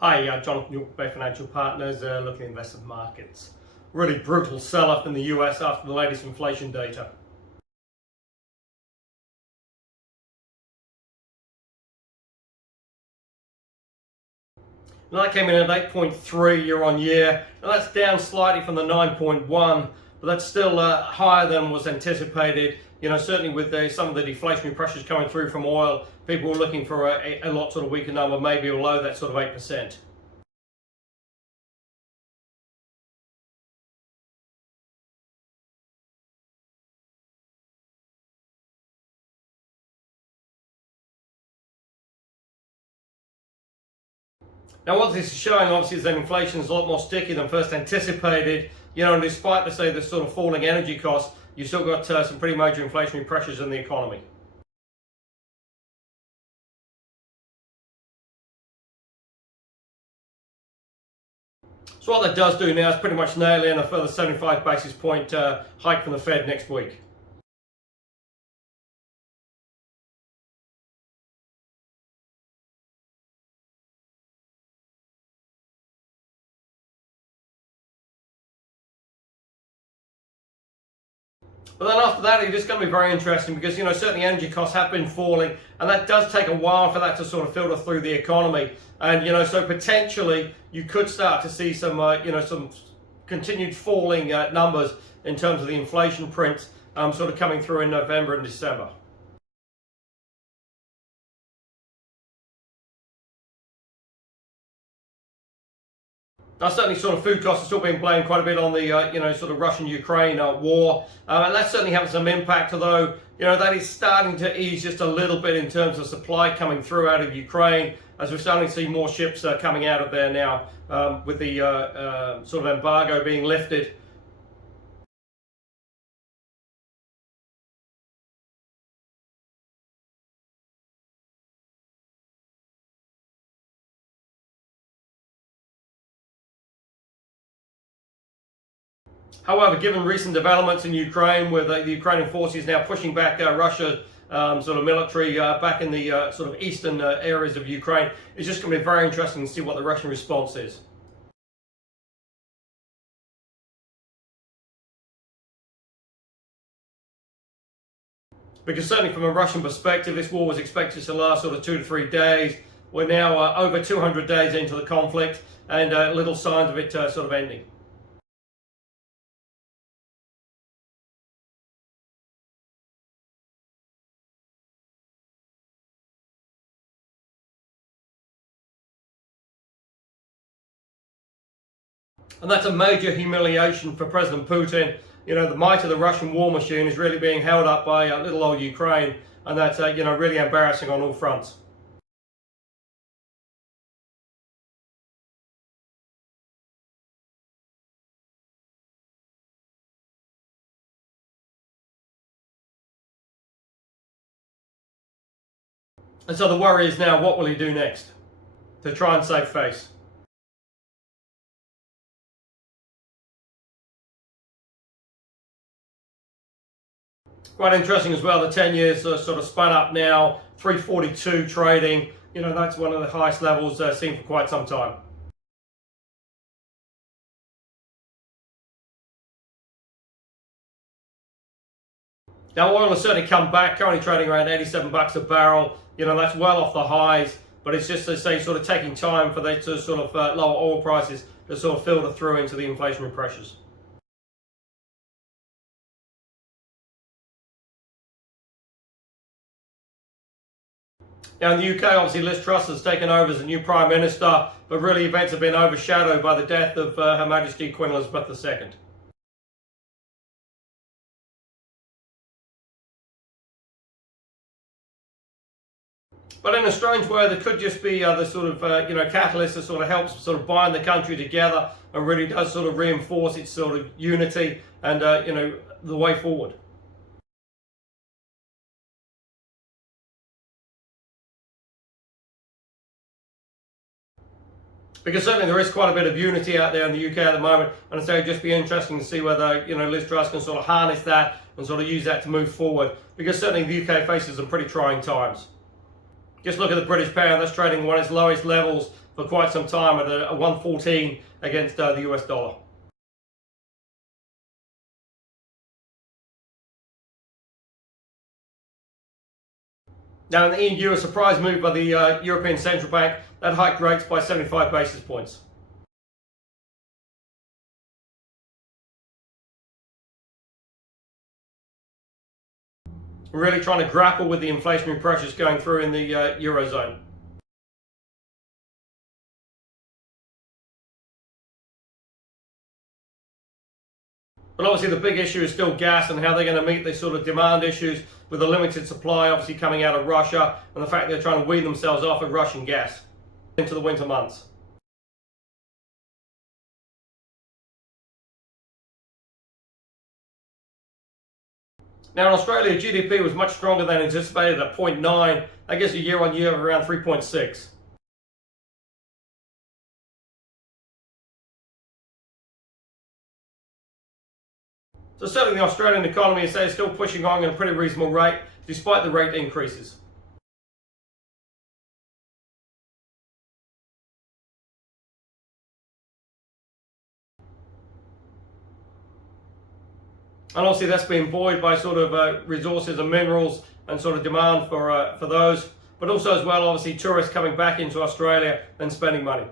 Hi, Jonathan York, Bay Financial Partners, looking at investment markets. Really brutal sell-off in the US after the latest inflation data. Now that came in at 8.3 year on year. Now that's down slightly from the 9.1, but that's still higher than was anticipated. Certainly with some of the deflationary pressures coming through from oil, people were looking for a lot sort of weaker number, maybe below that sort of 8%. Now, what this is showing, obviously, is that inflation is a lot more sticky than first anticipated. And despite, let's say, the sort of falling energy costs, you've still got some pretty major inflationary pressures in the economy. So what that does do now is pretty much nail in a further 75 basis point hike from the Fed next week. But then after that, it's just going to be very interesting because, certainly energy costs have been falling, and that does take a while for that to sort of filter through the economy. And, so potentially you could start to see some, some continued falling numbers in terms of the inflation print sort of coming through in November and December. Now, certainly, sort of food costs are still being blamed quite a bit on the, sort of Russian-Ukraine war, and that's certainly having some impact. Although, that is starting to ease just a little bit in terms of supply coming through out of Ukraine, as we're starting to see more ships coming out of there now with the sort of embargo being lifted. However, given recent developments in Ukraine, with the Ukrainian forces now pushing back Russia sort of military back in the sort of eastern areas of Ukraine, it's just going to be very interesting to see what the Russian response is. Because certainly from a Russian perspective, this war was expected to last sort of 2 to 3 days. We're now over 200 days into the conflict, and little signs of it sort of ending. And that's a major humiliation for President Putin. The might of the Russian war machine is really being held up by little old Ukraine, and that's really embarrassing on all fronts. And so the worry is now, what will he do next to try and save face? Quite interesting as well, the 10 years sort of spun up now, 342 trading. That's one of the highest levels seen for quite some time. Now, oil has certainly come back, currently trading around 87 bucks a barrel. That's well off the highs, but it's just, as I say, sort of taking time for the to sort of lower oil prices to sort of filter through into the inflationary pressures. Now, in the UK, obviously, Liz Truss has taken over as the new Prime Minister, but really events have been overshadowed by the death of Her Majesty Queen Elizabeth II. But in a strange way, there could just be the sort of catalyst that sort of helps sort of bind the country together and really does sort of reinforce its sort of unity and the way forward. Because certainly there is quite a bit of unity out there in the UK at the moment, and so it'd just be interesting to see whether Liz Truss can sort of harness that and sort of use that to move forward. Because certainly the UK faces some pretty trying times. Just look at the British pound, that's trading one of its lowest levels for quite some time at a 114 against the US dollar. Now in the EU, a surprise move by the European Central Bank that hiked rates by 75 basis points. Really trying to grapple with the inflationary pressures going through in the Eurozone. But obviously the big issue is still gas and how they're going to meet these sort of demand issues with a limited supply obviously coming out of Russia and the fact they're trying to wean themselves off of Russian gas into the winter months. Now in Australia, GDP was much stronger than anticipated at 0.9. That gives a year-on-year of around 3.6. So certainly the Australian economy is still pushing on at a pretty reasonable rate, despite the rate increases. And obviously that's being buoyed by sort of resources and minerals and sort of demand for those, but also as well obviously tourists coming back into Australia and spending money.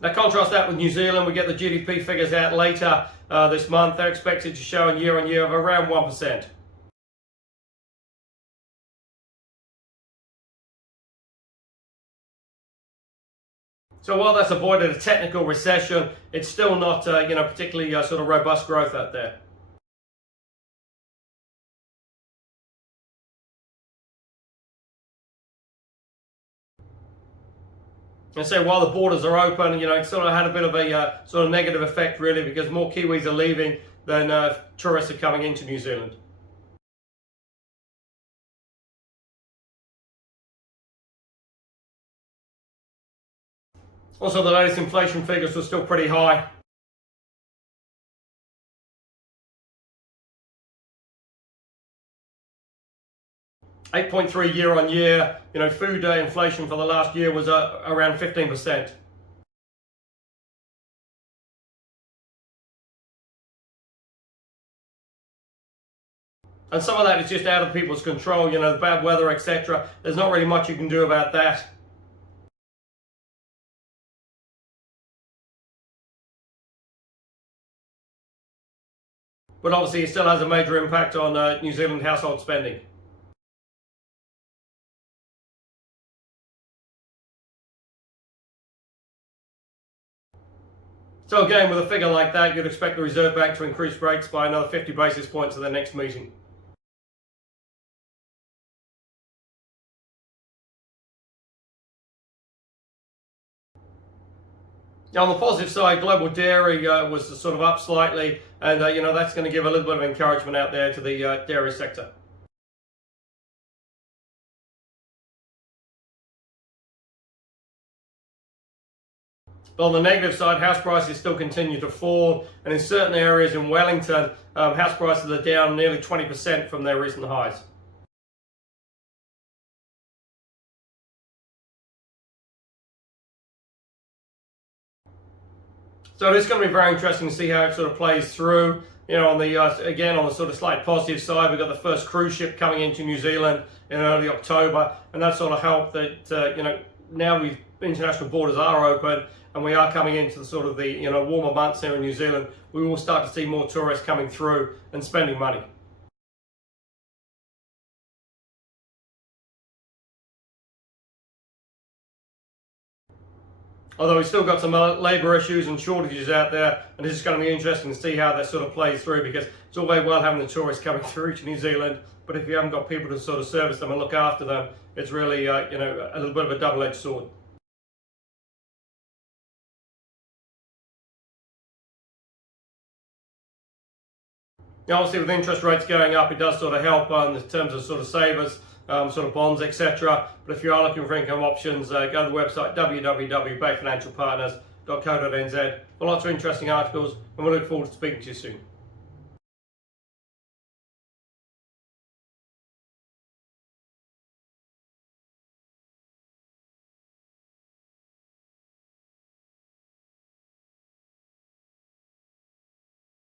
Now contrast that with New Zealand, we get the GDP figures out later this month. They're expected to show a year-on-year of around 1%. So while that's avoided a technical recession, it's still not particularly sort of robust growth out there. And so while the borders are open, it sort of had a bit of a sort of negative effect really because more Kiwis are leaving than tourists are coming into New Zealand. Also, the latest inflation figures were still pretty high. (8.3) year on year. Food inflation for the last year was around 15%. And some of that is just out of people's control, the bad weather, etc. There's not really much you can do about that. But obviously it still has a major impact on New Zealand household spending. So again, with a figure like that, you'd expect the Reserve Bank to increase rates by another 50 basis points at their next meeting. Now, on the positive side, global dairy was sort of up slightly, and that's going to give a little bit of encouragement out there to the dairy sector. But on the negative side, house prices still continue to fall, and in certain areas in Wellington, house prices are down nearly 20% from their recent highs. So it's going to be very interesting to see how it sort of plays through. On the again on the sort of slight positive side, we've got the first cruise ship coming into New Zealand in early October, and that sort of helped that now international borders are open and we are coming into the sort of the warmer months here in New Zealand. We will start to see more tourists coming through and spending money. Although we've still got some labour issues and shortages out there, and this is going to be interesting to see how that sort of plays through, because it's all very well having the tourists coming through to New Zealand, but if you haven't got people to sort of service them and look after them, it's really a little bit of a double-edged sword. Now, obviously, with interest rates going up, it does sort of help in terms of sort of savers, sort of bonds, etc. But if you are looking for income options, go to the website www.bayfinancialpartners.co.nz for lots of interesting articles, and we look forward to speaking to you soon.